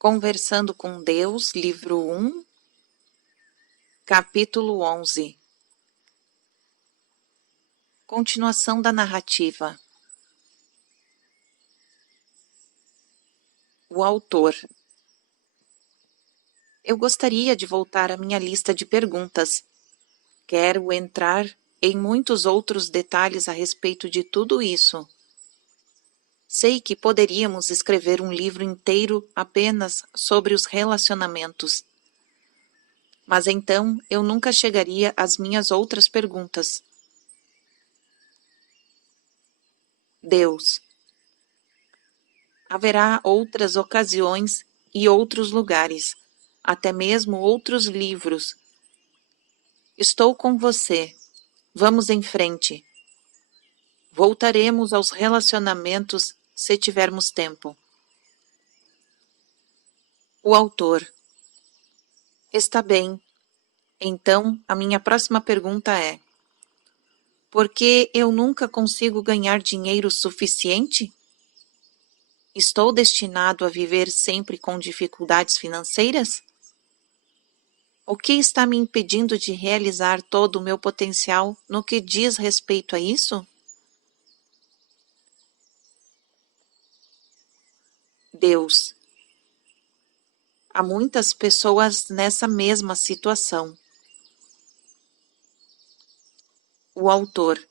Conversando com Deus, livro 1, capítulo 11. Continuação da narrativa. O autor. Eu gostaria de voltar à minha lista de perguntas. Quero entrar em muitos outros detalhes a respeito de tudo isso. Sei que poderíamos escrever um livro inteiro apenas sobre os relacionamentos. Mas então eu nunca chegaria às minhas outras perguntas. Deus. Haverá outras ocasiões e outros lugares, até mesmo outros livros. Estou com você. Vamos em frente. Voltaremos aos relacionamentos se tivermos tempo. O autor. Está bem. Então, a minha próxima pergunta é: por que eu nunca consigo ganhar dinheiro suficiente? Estou destinado a viver sempre com dificuldades financeiras? O que está me impedindo de realizar todo o meu potencial no que diz respeito a isso? Deus. Há muitas pessoas nessa mesma situação. O autor.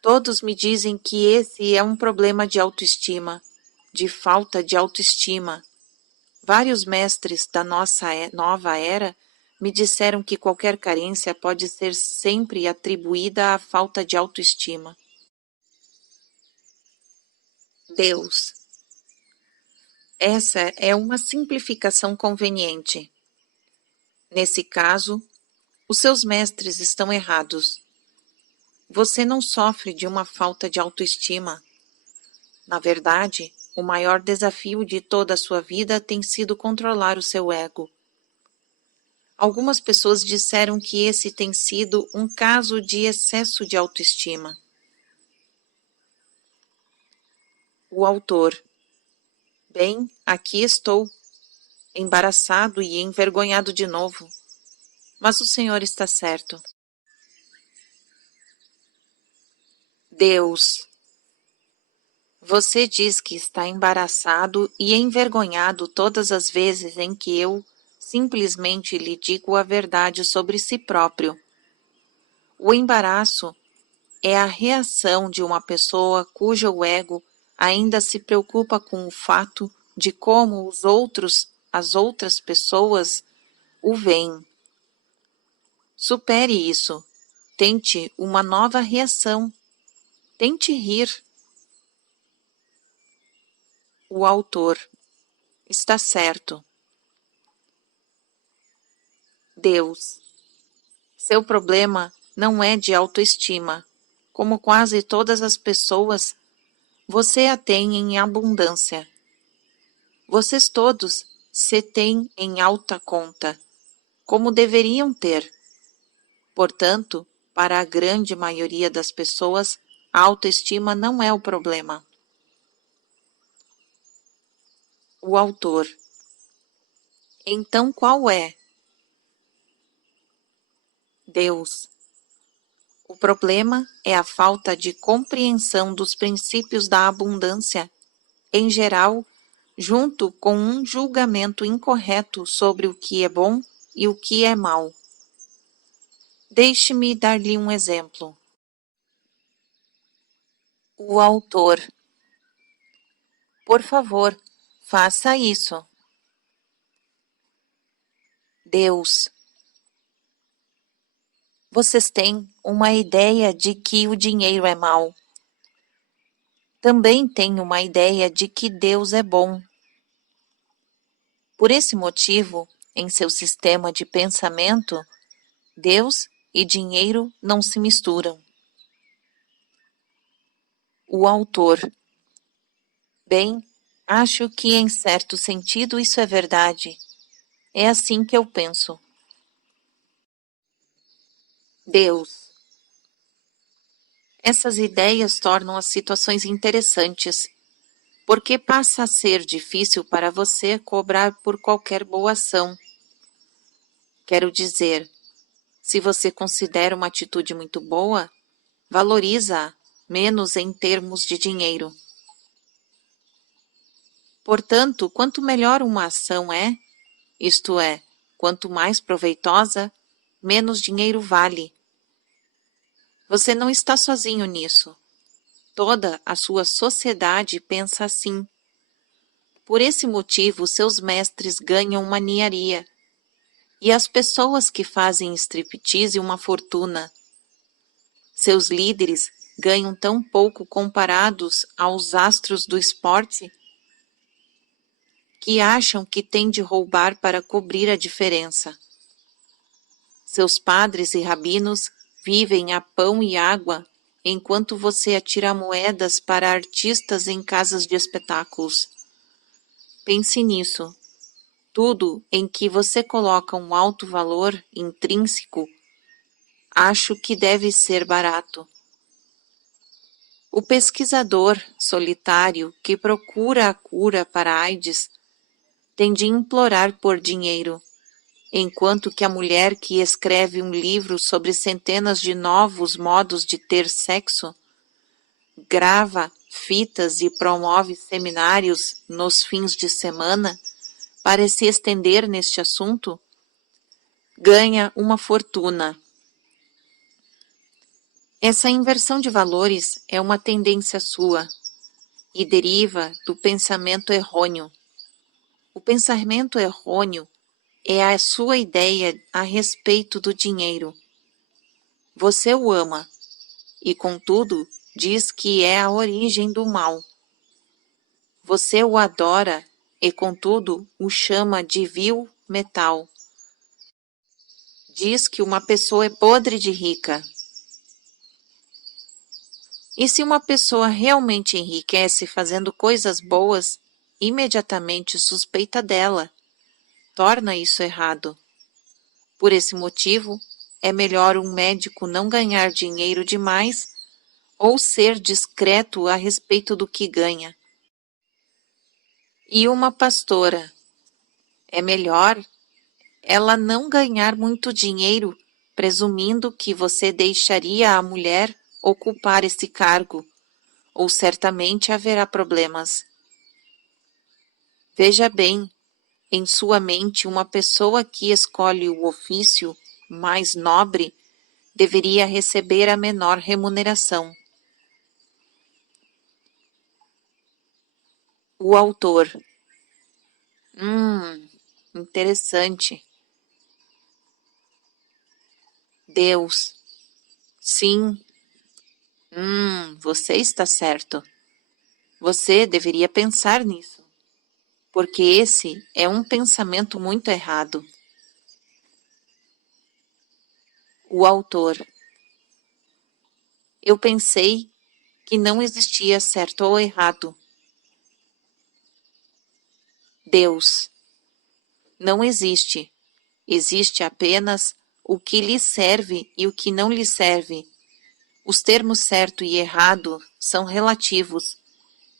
Todos me dizem que esse é um problema de autoestima, de falta de autoestima. Vários mestres da nossa nova era me disseram que qualquer carência pode ser sempre atribuída à falta de autoestima. Deus. Essa é uma simplificação conveniente. Nesse caso, os seus mestres estão errados. Você não sofre de uma falta de autoestima. Na verdade, o maior desafio de toda a sua vida tem sido controlar o seu ego. Algumas pessoas disseram que esse tem sido um caso de excesso de autoestima. O autor. Bem, aqui estou, embaraçado e envergonhado de novo. Mas o senhor está certo. Deus. Você diz que está embaraçado e envergonhado todas as vezes em que eu simplesmente lhe digo a verdade sobre si próprio. O embaraço é a reação de uma pessoa cujo ego ainda se preocupa com o fato de como as outras pessoas, o veem. Supere isso. Tente uma nova reação. Tente rir. O autor. Está certo. Deus. Seu problema não é de autoestima. Como quase todas as pessoas, você a tem em abundância. Vocês todos se têm em alta conta, como deveriam ter. Portanto, para a grande maioria das pessoas, a autoestima não é o problema. O autor. Então qual é? Deus. O problema é a falta de compreensão dos princípios da abundância, em geral, junto com um julgamento incorreto sobre o que é bom e o que é mal. Deixe-me dar-lhe um exemplo. O autor. Por favor, faça isso. Deus. Vocês têm uma ideia de que o dinheiro é mau. Também têm uma ideia de que Deus é bom. Por esse motivo, em seu sistema de pensamento, Deus e dinheiro não se misturam. O autor. Bem, acho que em certo sentido isso é verdade. É assim que eu penso. Deus. Essas ideias tornam as situações interessantes. porque passa a ser difícil para você cobrar por qualquer boa ação. Quero dizer, se você considera uma atitude muito boa, valoriza-a menos em termos de dinheiro. Portanto, quanto melhor uma ação é, isto é, quanto mais proveitosa, menos dinheiro vale. Você não está sozinho nisso. Toda a sua sociedade pensa assim. Por esse motivo, seus mestres ganham uma ninharia, e as pessoas que fazem striptease uma fortuna. Seus líderes ganham tão pouco comparados aos astros do esporte que acham que têm de roubar para cobrir a diferença. Seus padres e rabinos vivem a pão e água, enquanto você atira moedas para artistas em casas de espetáculos. Pense nisso. Tudo em que você coloca um alto valor intrínseco, acho que deve ser barato. O pesquisador solitário que procura a cura para a AIDS tem de implorar por dinheiro, enquanto que a mulher que escreve um livro sobre centenas de novos modos de ter sexo, grava fitas e promove seminários nos fins de semana para se estender neste assunto, ganha uma fortuna. Essa inversão de valores é uma tendência sua e deriva do pensamento errôneo. O pensamento errôneo é a sua ideia a respeito do dinheiro. Você o ama e, contudo, diz que é a origem do mal. Você o adora e, contudo, o chama de vil metal. Diz que uma pessoa é podre de rica. E se uma pessoa realmente enriquece fazendo coisas boas, imediatamente suspeita dela. Torna isso errado. Por esse motivo, é melhor um médico não ganhar dinheiro demais ou ser discreto a respeito do que ganha. E uma pastora, é melhor ela não ganhar muito dinheiro, presumindo que você deixaria a mulher ocupar esse cargo, ou certamente haverá problemas. Veja bem, em sua mente, uma pessoa que escolhe o ofício mais nobre deveria receber a menor remuneração. O autor. Interessante. Deus. Sim. Você está certo. Você deveria pensar nisso, porque esse é um pensamento muito errado. O autor. Eu pensei que não existia certo ou errado. Deus. Não existe. Existe apenas o que lhe serve e o que não lhe serve. Os termos certo e errado são relativos,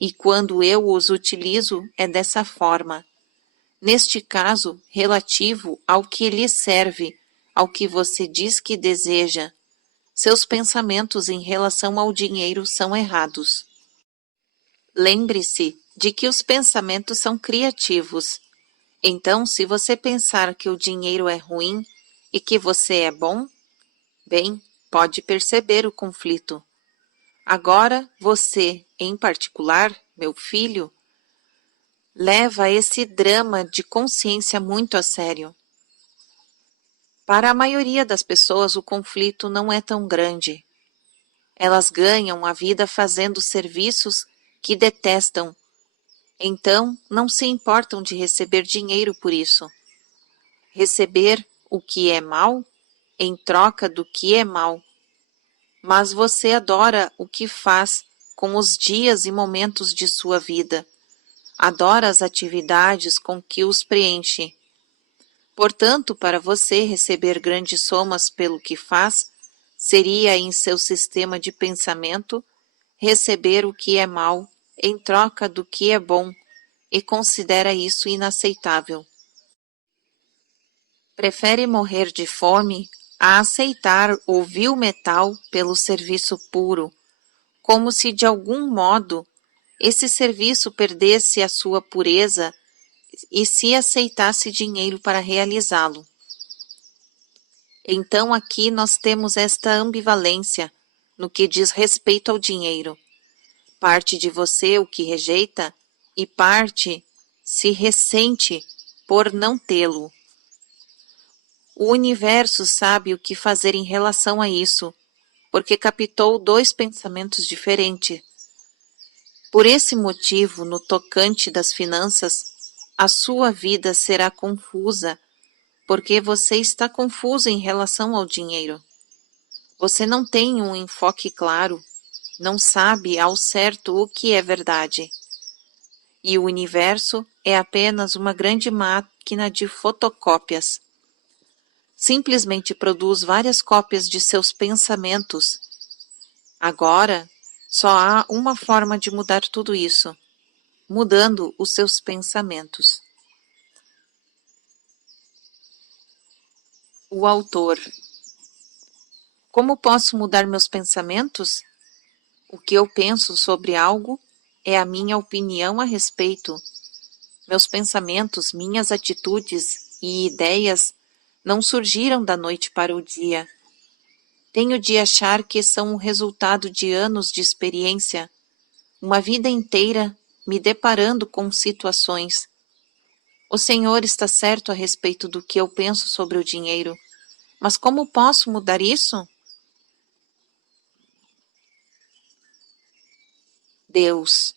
e quando eu os utilizo é dessa forma. Neste caso, relativo ao que lhe serve, ao que você diz que deseja. Seus pensamentos em relação ao dinheiro são errados. Lembre-se de que os pensamentos são criativos. Então, se você pensar que o dinheiro é ruim e que você é bom, bem, pode perceber o conflito. Agora, você, em particular, meu filho, leva esse drama de consciência muito a sério. Para a maioria das pessoas, o conflito não é tão grande. Elas ganham a vida fazendo serviços que detestam. Então, não se importam de receber dinheiro por isso. Receber o que é mal em troca do que é mal. Mas você adora o que faz com os dias e momentos de sua vida. Adora as atividades com que os preenche. Portanto, para você receber grandes somas pelo que faz, seria em seu sistema de pensamento receber o que é mal em troca do que é bom e considera isso inaceitável. Prefere morrer de fome a aceitar o vil metal pelo serviço puro, como se de algum modo esse serviço perdesse a sua pureza e se aceitasse dinheiro para realizá-lo. Então aqui nós temos esta ambivalência no que diz respeito ao dinheiro. Parte de você o que rejeita e parte se ressente por não tê-lo. O universo sabe o que fazer em relação a isso, porque captou dois pensamentos diferentes. Por esse motivo, no tocante das finanças, a sua vida será confusa, porque você está confuso em relação ao dinheiro. Você não tem um enfoque claro, não sabe ao certo o que é verdade. E o universo é apenas uma grande máquina de fotocópias. Simplesmente produz várias cópias de seus pensamentos. Agora, só há uma forma de mudar tudo isso, mudando os seus pensamentos. O autor. Como posso mudar meus pensamentos? O que eu penso sobre algo é a minha opinião a respeito. Meus pensamentos, minhas atitudes e ideias não surgiram da noite para o dia. Tenho de achar que são o resultado de anos de experiência, uma vida inteira me deparando com situações. O Senhor está certo a respeito do que eu penso sobre o dinheiro, mas como posso mudar isso? Deus.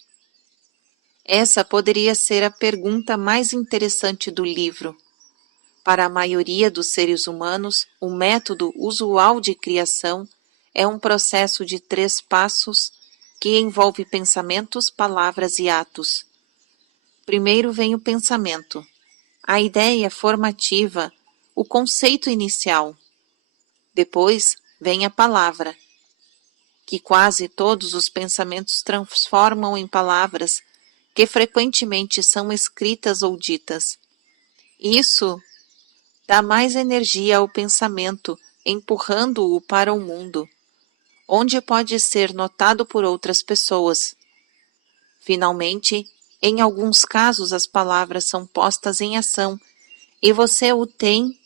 Essa poderia ser a pergunta mais interessante do livro. Para a maioria dos seres humanos, o método usual de criação é um processo de 3 passos que envolve pensamentos, palavras e atos. Primeiro vem o pensamento, a ideia formativa, o conceito inicial. Depois vem a palavra, que quase todos os pensamentos transformam em palavras que frequentemente são escritas ou ditas. Isso dá mais energia ao pensamento, empurrando-o para o mundo, onde pode ser notado por outras pessoas. Finalmente, em alguns casos as palavras são postas em ação e você o tem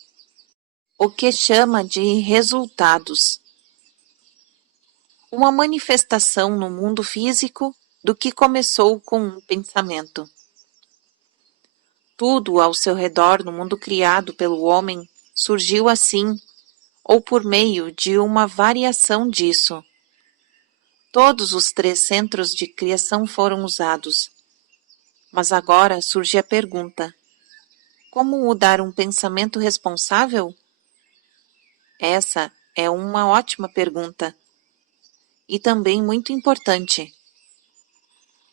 o que chama de resultados. Uma manifestação no mundo físico do que começou com um pensamento. Tudo ao seu redor no mundo criado pelo homem surgiu assim, ou por meio de uma variação disso. Todos os 3 centros de criação foram usados. Mas agora surge a pergunta: como mudar um pensamento responsável? Essa é uma ótima pergunta e também muito importante.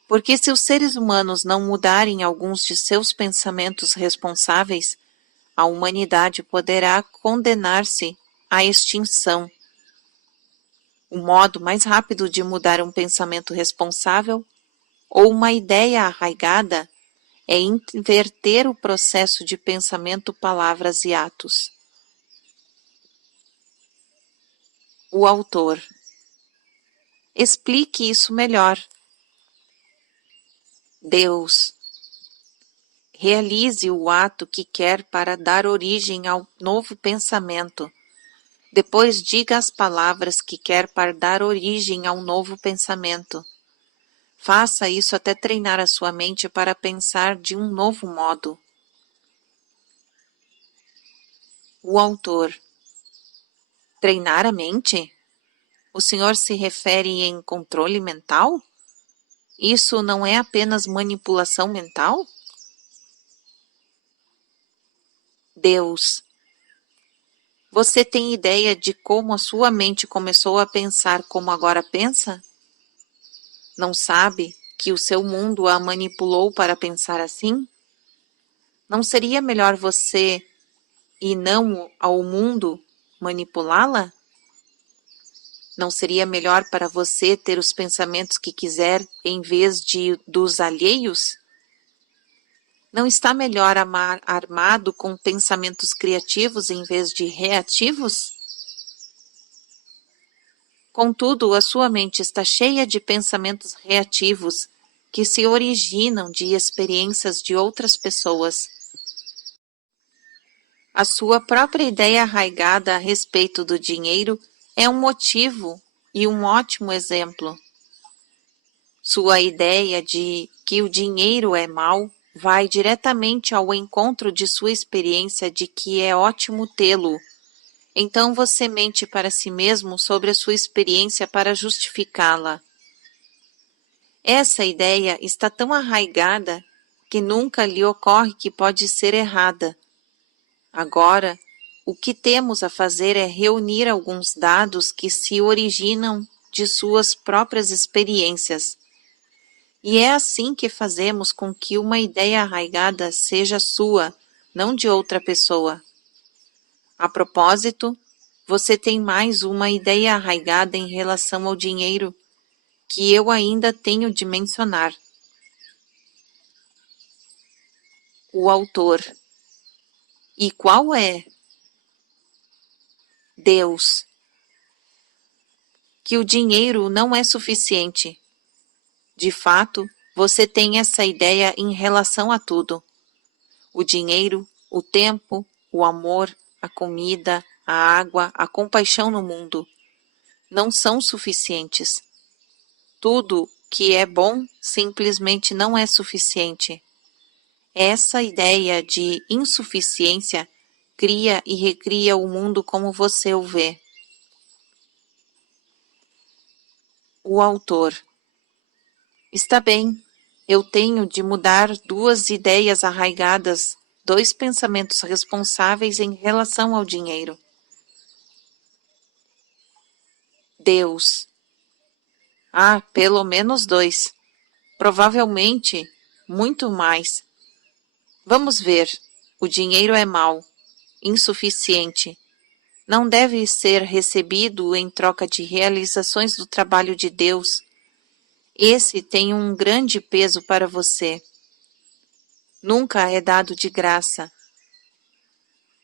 Porque se os seres humanos não mudarem alguns de seus pensamentos responsáveis, a humanidade poderá condenar-se à extinção. O modo mais rápido de mudar um pensamento responsável ou uma ideia arraigada é inverter o processo de pensamento, palavras e atos. O autor. Explique isso melhor. Deus. Realize o ato que quer para dar origem ao novo pensamento. Depois diga as palavras que quer para dar origem ao novo pensamento. Faça isso até treinar a sua mente para pensar de um novo modo. O autor. Treinar a mente? O senhor se refere em controle mental? Isso não é apenas manipulação mental? Deus. Você tem ideia de como a sua mente começou a pensar como agora pensa? Não sabe que o seu mundo a manipulou para pensar assim? Não seria melhor você, e não ao mundo, manipulá-la? Não seria melhor para você ter os pensamentos que quiser em vez dos alheios? Não está melhor armado com pensamentos criativos em vez de reativos? Contudo, a sua mente está cheia de pensamentos reativos que se originam de experiências de outras pessoas. A sua própria ideia arraigada a respeito do dinheiro é um motivo e um ótimo exemplo. Sua ideia de que o dinheiro é mau vai diretamente ao encontro de sua experiência de que é ótimo tê-lo. Então você mente para si mesmo sobre a sua experiência para justificá-la. Essa ideia está tão arraigada que nunca lhe ocorre que pode ser errada. Agora, o que temos a fazer é reunir alguns dados que se originam de suas próprias experiências. E é assim que fazemos com que uma ideia arraigada seja sua, não de outra pessoa. A propósito, você tem mais uma ideia arraigada em relação ao dinheiro, que eu ainda tenho de mencionar. O autor. E qual é? Deus. Que o dinheiro não é suficiente. De fato, você tem essa ideia em relação a tudo. O dinheiro, o tempo, o amor, a comida, a água, a compaixão no mundo não são suficientes. Tudo que é bom simplesmente não é suficiente. Essa ideia de insuficiência cria e recria o mundo como você o vê. O autor. Está bem, eu tenho de mudar duas ideias arraigadas, dois pensamentos responsáveis em relação ao dinheiro. Deus. Ah, pelo menos dois. Provavelmente, muito mais. Vamos ver. O dinheiro é mau, insuficiente. Não deve ser recebido em troca de realizações do trabalho de Deus. Esse tem um grande peso para você. Nunca é dado de graça.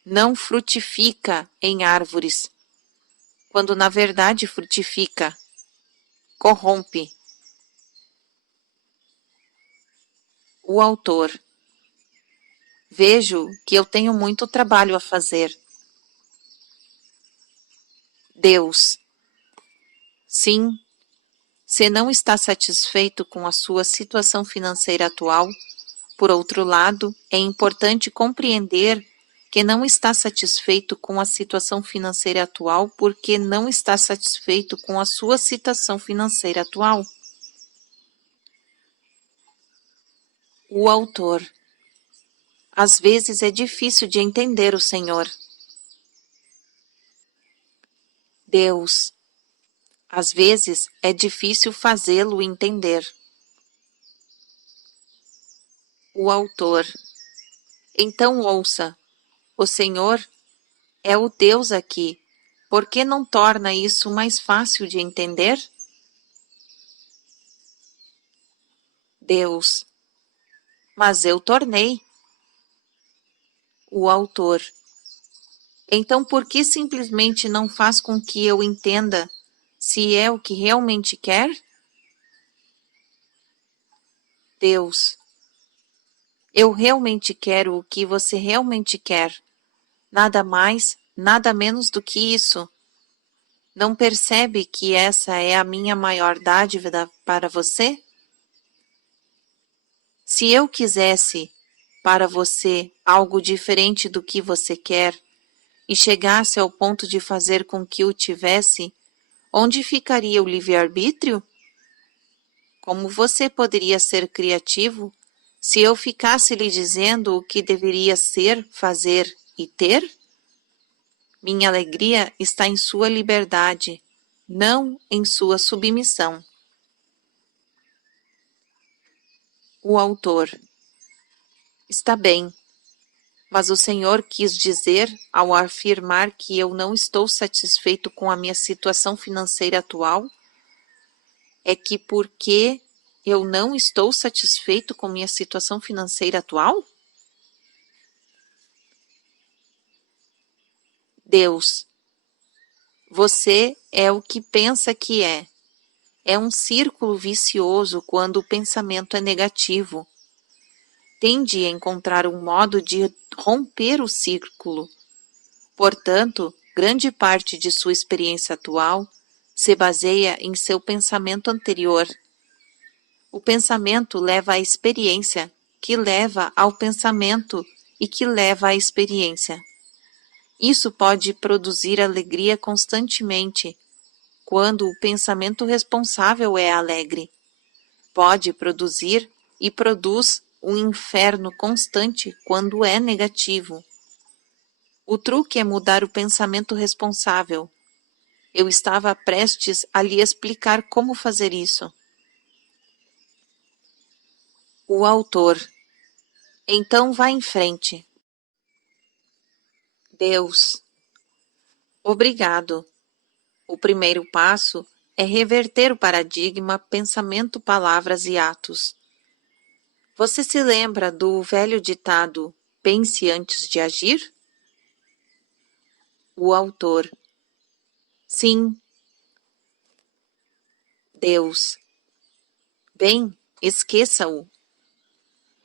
Não frutifica em árvores, quando na verdade frutifica. Corrompe. O autor. Vejo que eu tenho muito trabalho a fazer. Deus. Sim, se não está satisfeito com a sua situação financeira atual, por outro lado, é importante compreender que não está satisfeito com a situação financeira atual porque não está satisfeito com a sua situação financeira atual. O autor. Às vezes é difícil de entender o Senhor. Deus. Às vezes é difícil fazê-lo entender. O autor. Então ouça, o Senhor é o Deus aqui. Por que não torna isso mais fácil de entender? Deus. Mas eu tornei. O autor. Então por que simplesmente não faz com que eu entenda se é o que realmente quer? Deus. Eu realmente quero o que você realmente quer. Nada mais, nada menos do que isso. Não percebe que essa é a minha maior dádiva para você? Se eu quisesse para você algo diferente do que você quer e chegasse ao ponto de fazer com que o tivesse, onde ficaria o livre-arbítrio? Como você poderia ser criativo se eu ficasse lhe dizendo o que deveria ser, fazer e ter? Minha alegria está em sua liberdade, não em sua submissão. O autor. Está bem. Mas o Senhor quis dizer, ao afirmar que eu não estou satisfeito com a minha situação financeira atual, é que porque eu não estou satisfeito com minha situação financeira atual? Deus, você é o que pensa que é. É um círculo vicioso quando o pensamento é negativo. Tende a encontrar um modo de romper o círculo. Portanto, grande parte de sua experiência atual se baseia em seu pensamento anterior. O pensamento leva à experiência, que leva ao pensamento e que leva à experiência. Isso pode produzir alegria constantemente, quando o pensamento responsável é alegre. Pode produzir e produz um inferno constante quando é negativo. O truque é mudar o pensamento responsável. Eu estava prestes a lhe explicar como fazer isso. O autor. Então vá em frente. Deus. Obrigado. O primeiro passo é reverter o paradigma pensamento, palavras e atos. Você se lembra do velho ditado pense antes de agir? O autor. Sim. Deus. Bem, esqueça-o.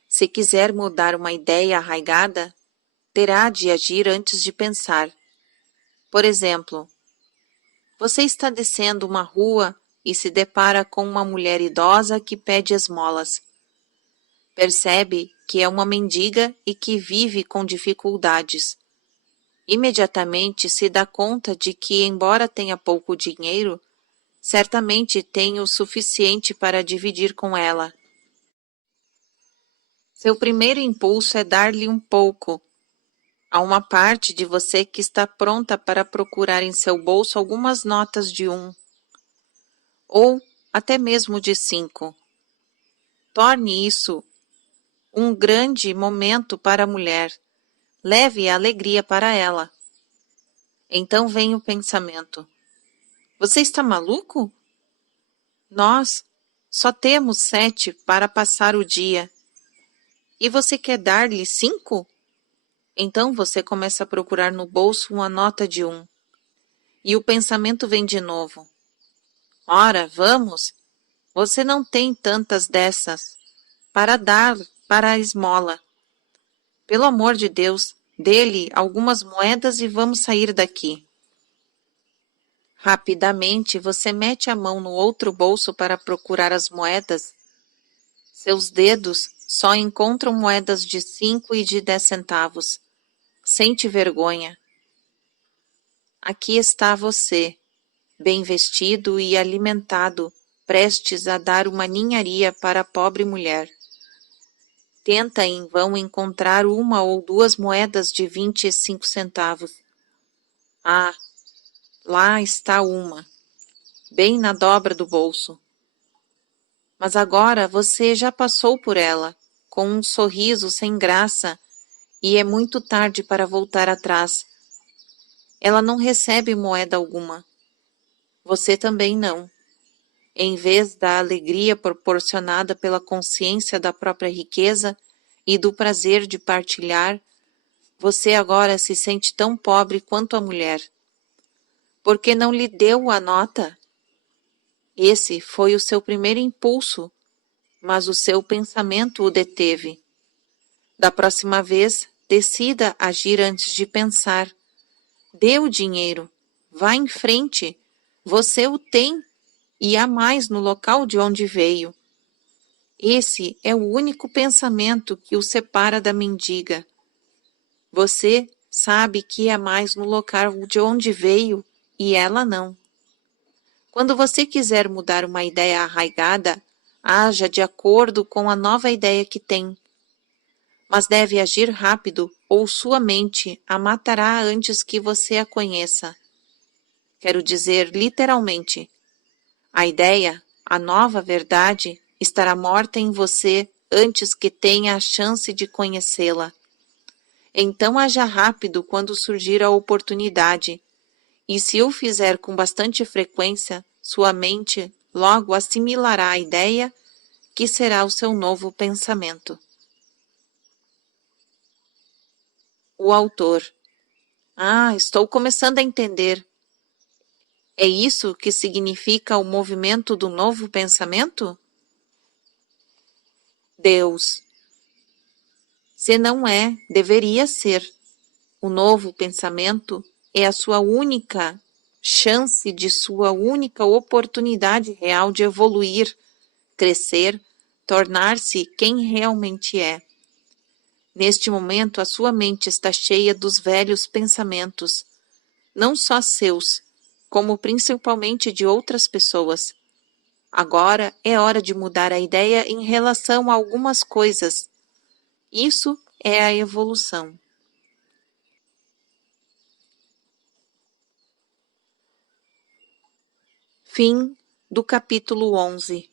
Se quiser mudar uma ideia arraigada, terá de agir antes de pensar. Por exemplo, você está descendo uma rua e se depara com uma mulher idosa que pede esmolas. Percebe que é uma mendiga e que vive com dificuldades. Imediatamente se dá conta de que, embora tenha pouco dinheiro, certamente tem o suficiente para dividir com ela. Seu primeiro impulso é dar-lhe um pouco. Há uma parte de você que está pronta para procurar em seu bolso algumas notas de 1, ou até mesmo de 5. Torne isso um grande momento para a mulher. Leve a alegria para ela. Então vem o pensamento. Você está maluco? Nós só temos 7 para passar o dia. E você quer dar-lhe 5? Então você começa a procurar no bolso uma nota de 1. E o pensamento vem de novo. Ora, vamos! Você não tem tantas dessas para dar para a esmola. Pelo amor de Deus, dê-lhe algumas moedas e vamos sair daqui. Rapidamente você mete a mão no outro bolso para procurar as moedas. Seus dedos só encontram moedas de 5 e de 10 centavos. Sente vergonha. Aqui está você, bem vestido e alimentado, prestes a dar uma ninharia para a pobre mulher. Tenta em vão encontrar 1 ou 2 moedas de 25 centavos. Ah, lá está uma, bem na dobra do bolso. Mas agora você já passou por ela, com um sorriso sem graça, e é muito tarde para voltar atrás. Ela não recebe moeda alguma. Você também não. Em vez da alegria proporcionada pela consciência da própria riqueza e do prazer de partilhar, você agora se sente tão pobre quanto a mulher. Por que não lhe deu a nota? Esse foi o seu primeiro impulso, mas o seu pensamento o deteve. Da próxima vez, decida agir antes de pensar. Dê o dinheiro. Vá em frente. Você o tem e há mais no local de onde veio. Esse é o único pensamento que o separa da mendiga. Você sabe que há mais no local de onde veio e ela não. Quando você quiser mudar uma ideia arraigada, haja de acordo com a nova ideia que tem. Mas deve agir rápido ou sua mente a matará antes que você a conheça. Quero dizer literalmente, a ideia, a nova verdade, estará morta em você antes que tenha a chance de conhecê-la. Então haja rápido quando surgir a oportunidade, e se o fizer com bastante frequência, sua mente logo assimilará a ideia que será o seu novo pensamento. O autor. Estou começando a entender. É isso que significa o movimento do novo pensamento? Deus. Se não é, deveria ser. O novo pensamento é a sua única chance, de sua única oportunidade real de evoluir, crescer, tornar-se quem realmente é. Neste momento, a sua mente está cheia dos velhos pensamentos, não só seus, como principalmente de outras pessoas. Agora é hora de mudar a ideia em relação a algumas coisas. Isso é a evolução. Fim do capítulo 11.